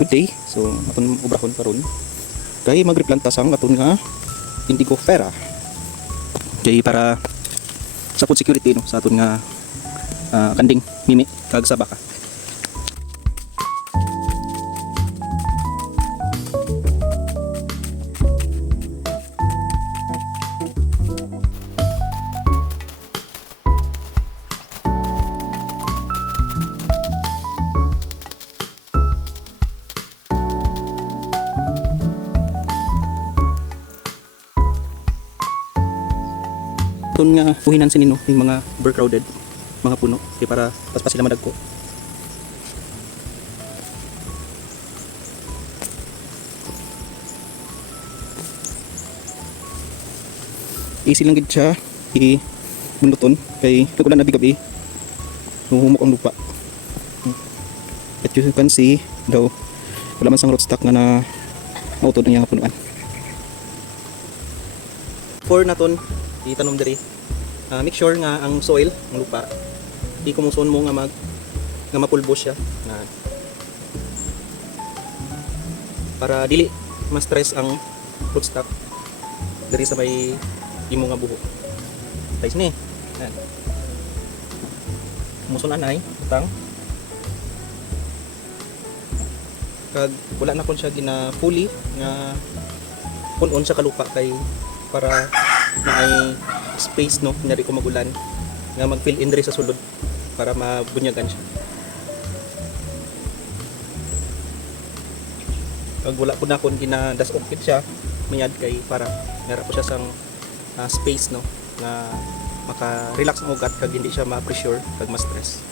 Good day. So aton obrahon karon kay magreplanta sang aton nga indigo fera. Kay para sa food security no sa aton nga kanding mimi kag sa baka. Aton nga uhinan sinino yung mga overcrowded mga puno kay para pas sila madagko. Easy lang gid siya i-bunuton kay tukulan na bigabi humok ang lupa. At you can see daw wala man sang rootstock nga na mautod ang iyang punuan. For naton itanom diri, make sure nga ang soil, ang lupa, ikumuson mo nga mapulbos siya na para dili ma-stress ang rootstock diri sa may imo nga buho. Guys ni. Yan. Kumuson anay utang. Kag wala na kon siya gina fully nga punon sa kalupa kay para na ay space no nyari ko magulan nga mag-fill in diri sa sulod para mabunyagan siya. Pag wala po na kung ginadasokit siya mayad kay para meron po siya sang space no nga maka-relax ang ugat kag hindi siya ma-pressure kag ma-stress.